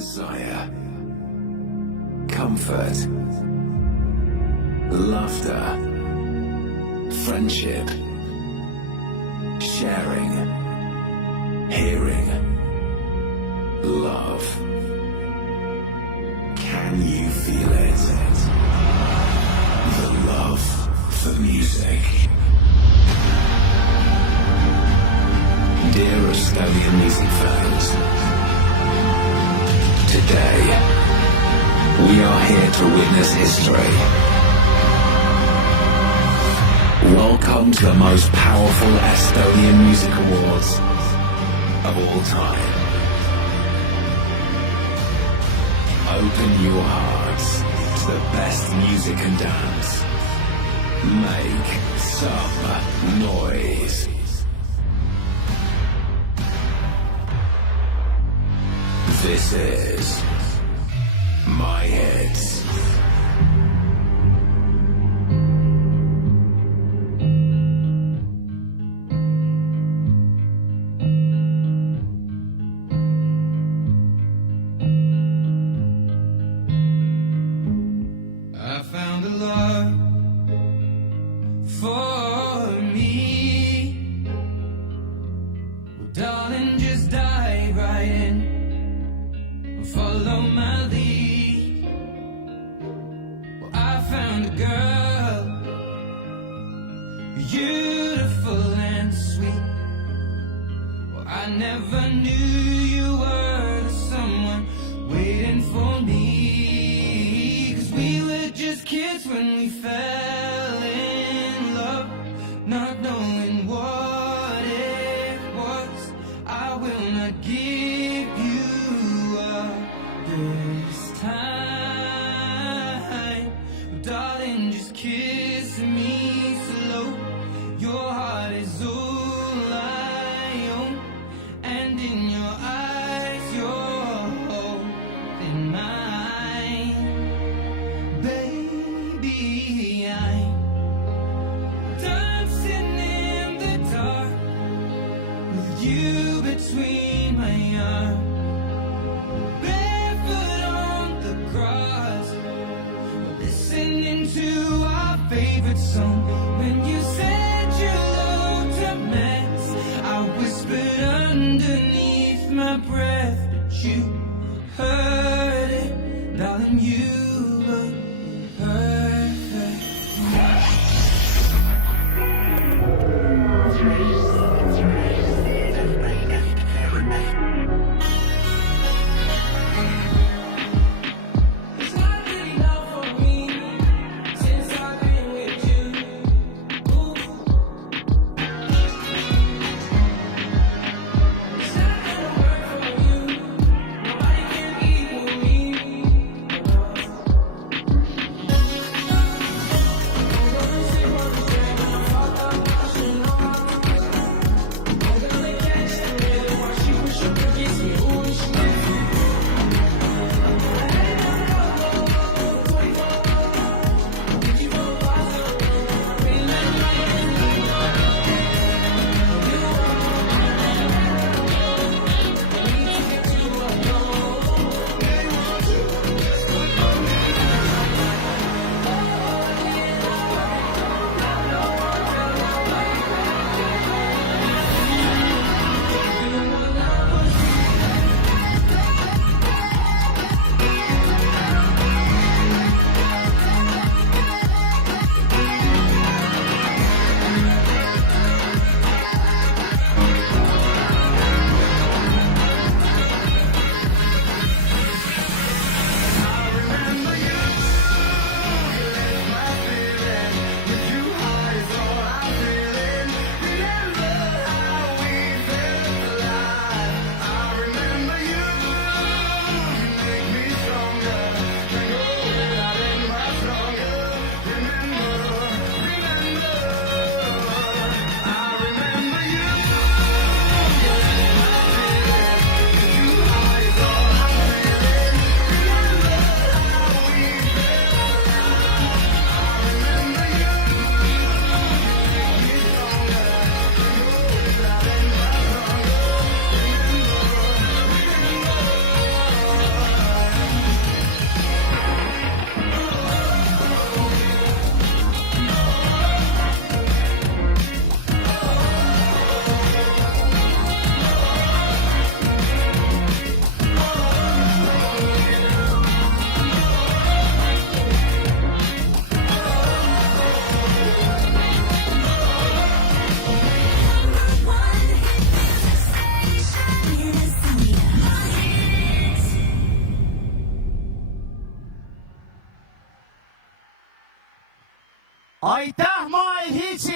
desire, comfort, laughter, friendship, sharing, hearing, love. Can you feel it? The love for music. Dear Estonian music fans, today we are here to witness history. Welcome to the most powerful Estonian music awards of all time. Open your hearts to the best music and dance. Make some noise. This is My Hits. I found a love for me. Well, darling, just dive right in. Follow my lead. Well, I found a girl, beautiful and sweet. Well, I never knew you were the someone waiting for me. 'Cause we were just kids when we fell in love, not knowing what it was. I will not give you up this time. Darling, just kiss me slow. Your heart is all I own, and in your eyes you're holding mine. Baby, I'm dancing in the dark with you between my arms. Barefoot on the grass, listening to our favorite song. When you said you loved a mess, I whispered underneath my breath, but you heard it. Darling, you look perfect. It's not been enough for me since I've been with you. Ooh. It's not gonna work for you. Nobody can equal me. Aitäh, ma ei hitsi!